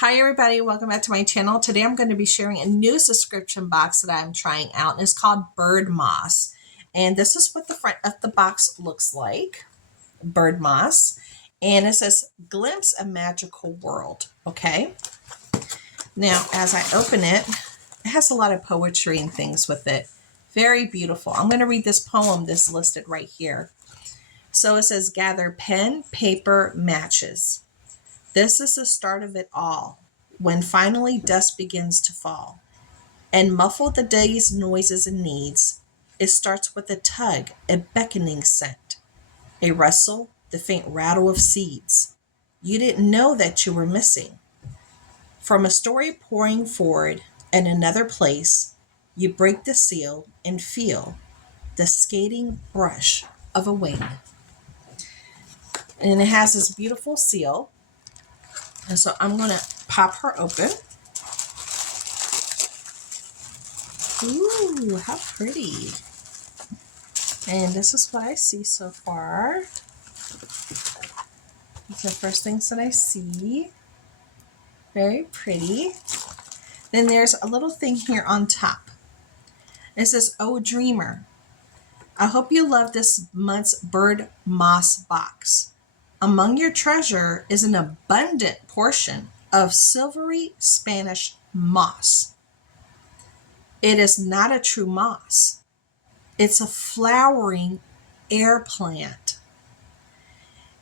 Hi everybody, welcome back to my channel. Today I'm going to be sharing a new subscription box that I'm trying out, and it's called Birdmoss. And this is what the front of the box looks like. Birdmoss. And it says Glimpse a Magical World. Okay. Now as I open it, it has a lot of poetry and things with it. Very beautiful. I'm going to read this poem that's listed right here. So it says, gather pen, paper, matches. This is the start of it all, when finally dusk begins to fall, and muffle the day's noises and needs. It starts with a tug, a beckoning scent, a rustle, the faint rattle of seeds. You didn't know that you were missing. From a story pouring forward in another place, you break the seal and feel the skating brush of a wing. And it has this beautiful seal. And so I'm going to pop her open. Ooh, how pretty. And this is what I see so far. These are the first things that I see. Very pretty. Then there's a little thing here on top. It says, Oh Dreamer, I hope you love this month's Birdmoss box. Among your treasure is an abundant portion of silvery Spanish moss. It is not a true moss. It's a flowering air plant.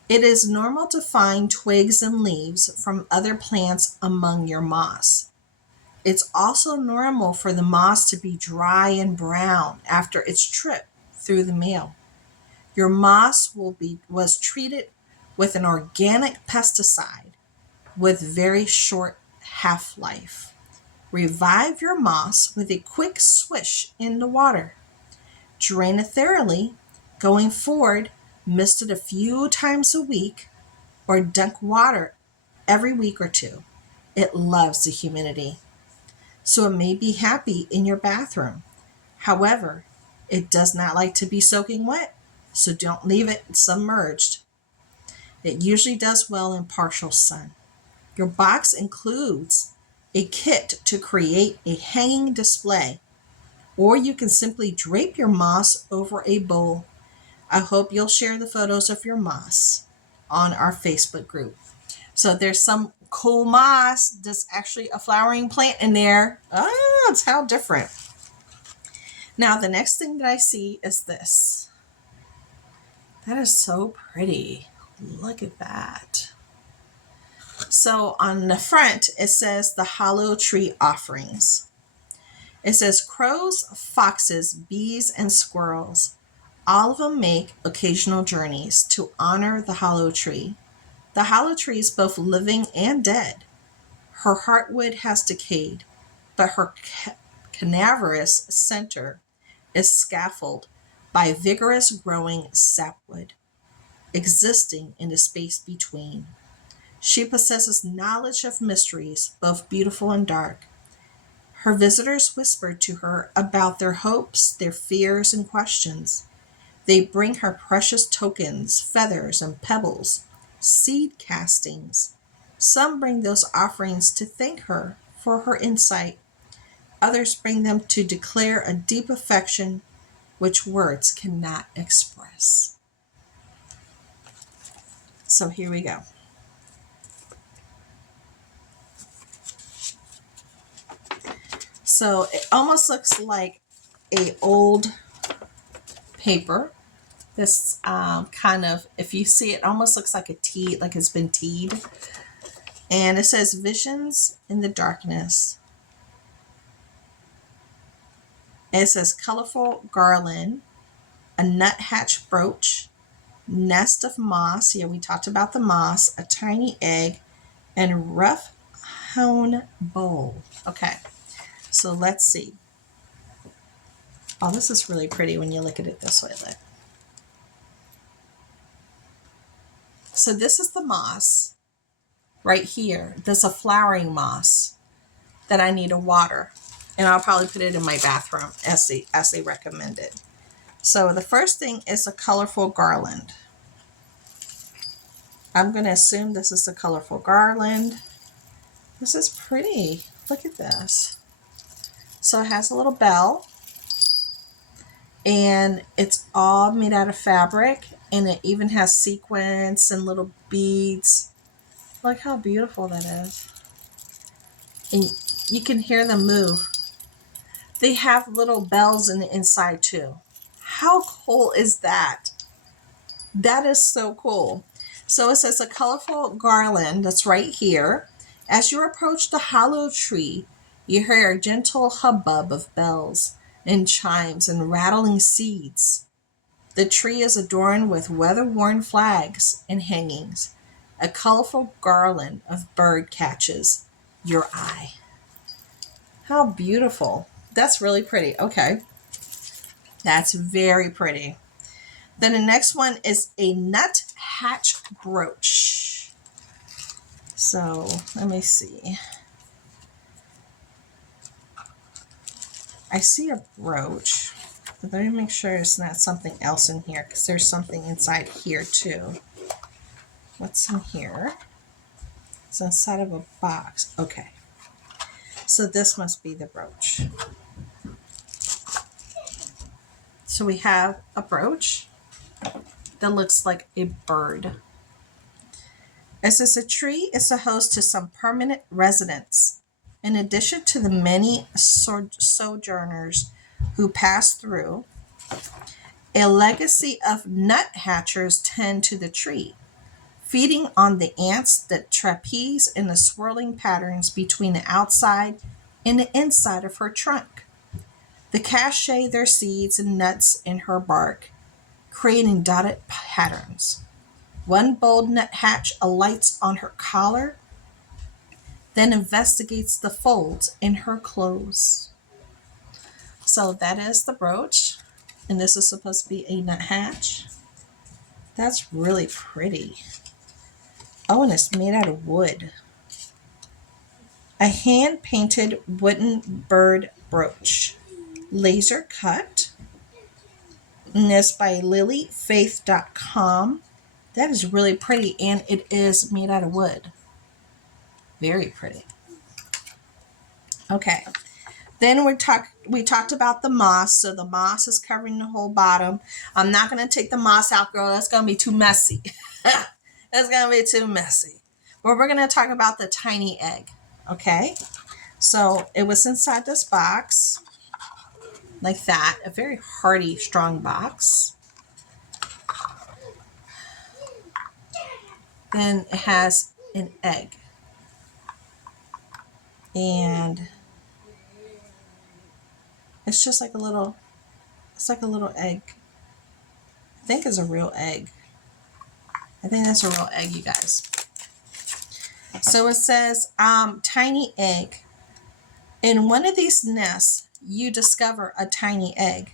It is normal to find twigs and leaves from other plants among your moss. It's also normal for the moss to be dry and brown after its trip through the mail. Your moss was treated with an organic pesticide with very short half-life. Revive your moss with a quick swish in the water. Drain it thoroughly. Going forward, mist it a few times a week or dunk water every week or two. It loves the humidity, so it may be happy in your bathroom. However, it does not like to be soaking wet, so don't leave it submerged. It usually does well in partial sun. Your box includes a kit to create a hanging display, or you can simply drape your moss over a bowl. I hope you'll share the photos of your moss on our Facebook group. So there's some cool moss. There's actually a flowering plant in there. Oh, it's how different. Now the next thing that I see is this. That is so pretty. Look at that. So on the front, it says the Hollow Tree Offerings. It says crows, foxes, bees, and squirrels. All of them make occasional journeys to honor the hollow tree. The hollow tree is both living and dead. Her heartwood has decayed, but her cadaverous center is scaffolded by vigorous growing sapwood, existing in the space between. She possesses knowledge of mysteries, both beautiful and dark. Her visitors whisper to her about their hopes, their fears, and questions. They bring her precious tokens, feathers, and pebbles, seed castings. Some bring those offerings to thank her for her insight. Others bring them to declare a deep affection which words cannot express. So here we go. So it almost looks like a old paper. This kind of, if you see it, almost looks like a tea, like it's been teed. And it says visions in the darkness. And it says colorful garland, a nuthatch brooch, nest of moss. Yeah, we talked about the moss, a tiny egg, and rough hewn bowl. Okay, so let's see. Oh, this is really pretty when you look at it this way. Look. So this is the moss right here. There's a flowering moss that I need to water, and I'll probably put it in my bathroom as they recommended. So the first thing is a colorful garland. I'm going to assume this is a colorful garland. This is pretty. Look at this. So it has a little bell, and it's all made out of fabric, and it even has sequins and little beads. Look how beautiful that is. And you can hear them move. They have little bells in the inside too. How cool is that? That is so cool. So it says a colorful garland that's right here. As you approach the hollow tree, you hear a gentle hubbub of bells and chimes and rattling seeds. The tree is adorned with weather-worn flags and hangings. A colorful garland of bird catches your eye. How beautiful. That's really pretty. Okay. That's very pretty. Then the next one is a nut hatch brooch. So let me see. I see a brooch, but let me make sure it's not something else in here, because there's something inside here too. What's in here? It's inside of a box. Okay. So this must be the brooch. So we have a brooch that looks like a bird. It says a tree is a host to some permanent residents. In addition to the many sojourners who pass through, a legacy of nuthatchers tend to the tree, feeding on the ants that trapeze in the swirling patterns between the outside and the inside of her trunk. They cachet their seeds and nuts in her bark, creating dotted patterns. One bold nuthatch alights on her collar, then investigates the folds in her clothes. So that is the brooch, and this is supposed to be a nuthatch. That's really pretty. Oh, and it's made out of wood. A hand-painted wooden bird brooch, laser cut. And it's by lilyfaith.com. That is really pretty, and it is made out of wood. Very pretty. Okay. Then we talked about the moss. So the moss is covering the whole bottom. I'm not going to take the moss out, girl. That's going to be too messy. That's going to be too messy. But we're going to talk about the tiny egg. Okay. So it was inside this box. Like that. A very hardy, strong box. Then it has an egg. And it's just like a little, it's like a little egg. I think it's a real egg. I think that's a real egg, you guys. So it says, tiny egg. In one of these nests, you discover a tiny egg.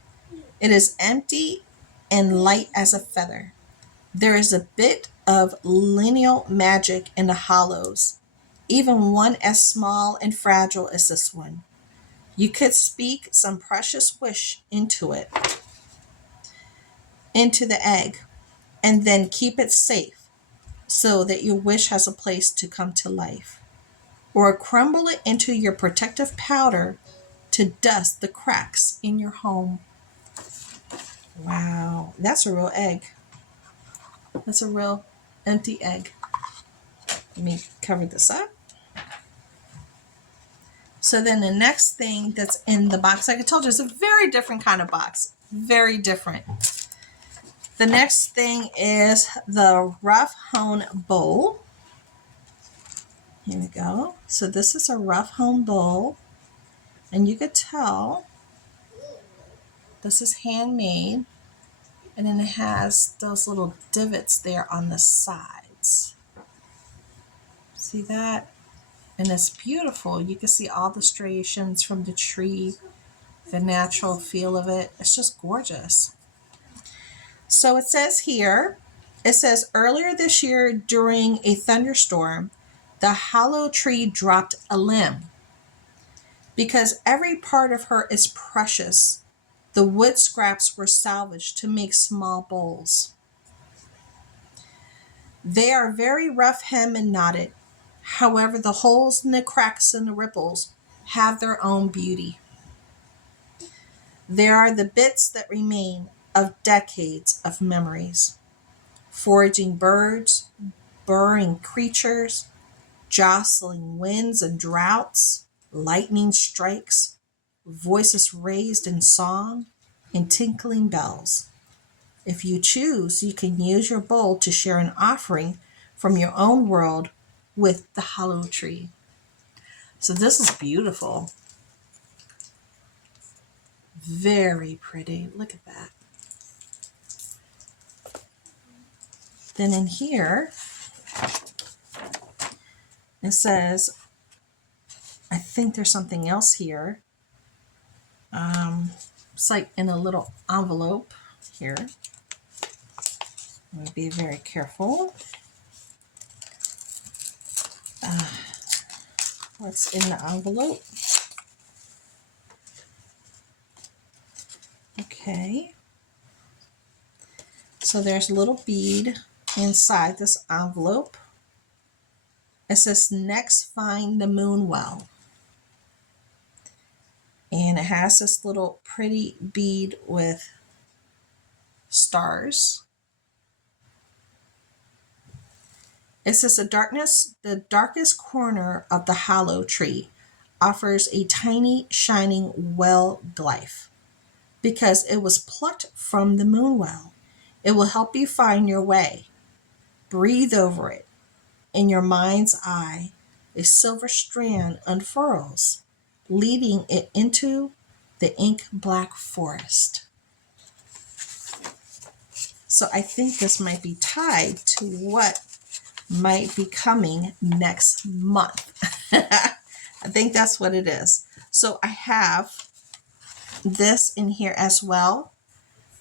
It is empty and light as a feather. There is a bit of lineal magic in the hollows, even one as small and fragile as this one. You could speak some precious wish into it, into the egg, and then keep it safe so that your wish has a place to come to life. Or crumble it into your protective powder to dust the cracks in your home. Wow, that's a real egg. That's a real empty egg. Let me cover this up. So then the next thing that's in the box, like I told you, is a very different kind of box. Very different. The next thing is the rough hone bowl. Here we go. So this is a rough hone bowl. And you could tell this is handmade. And then it has those little divots there on the sides. See that? And it's beautiful. You can see all the striations from the tree, the natural feel of it. It's just gorgeous. So it says here, it says earlier this year during a thunderstorm, the hollow tree dropped a limb. Because every part of her is precious, the wood scraps were salvaged to make small bowls. They are very rough hemmed and knotted. However, the holes and the cracks and the ripples have their own beauty. There are the bits that remain of decades of memories. Foraging birds, burrowing creatures, jostling winds and droughts, lightning strikes, voices raised in song, and tinkling bells. If you choose, you can use your bowl to share an offering from your own world with the hollow tree. So this is beautiful. Very pretty. Look at that. Then in here, it says, I think there's something else here. It's like in a little envelope here. I'm going to be very careful. What's in the envelope? Okay. So there's a little bead inside this envelope. It says, next find the moon well. And it has this little pretty bead with stars. It says, the darkest corner of the hollow tree offers a tiny shining well glyph because it was plucked from the moon well. It will help you find your way. Breathe over it. In your mind's eye, a silver strand unfurls, leading it into the ink black forest. So I think this might be tied to what might be coming next month. I think that's what it is. So I have this in here as well,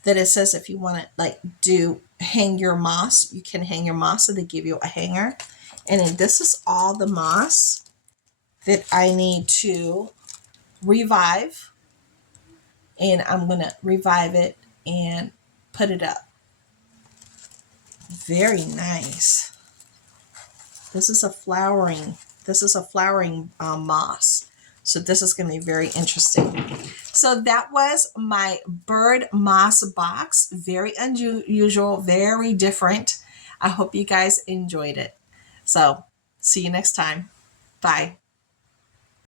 that it says if you want to like do hang your moss, you can hang your moss, so they give you a hanger. And then this is all the moss that I need to revive, and I'm going to revive it and put it up. Very nice. This is a flowering moss. So this is going to be very interesting. So that was my Birdmoss box. Very unusual, very different. I hope you guys enjoyed it. So see you next time. Bye.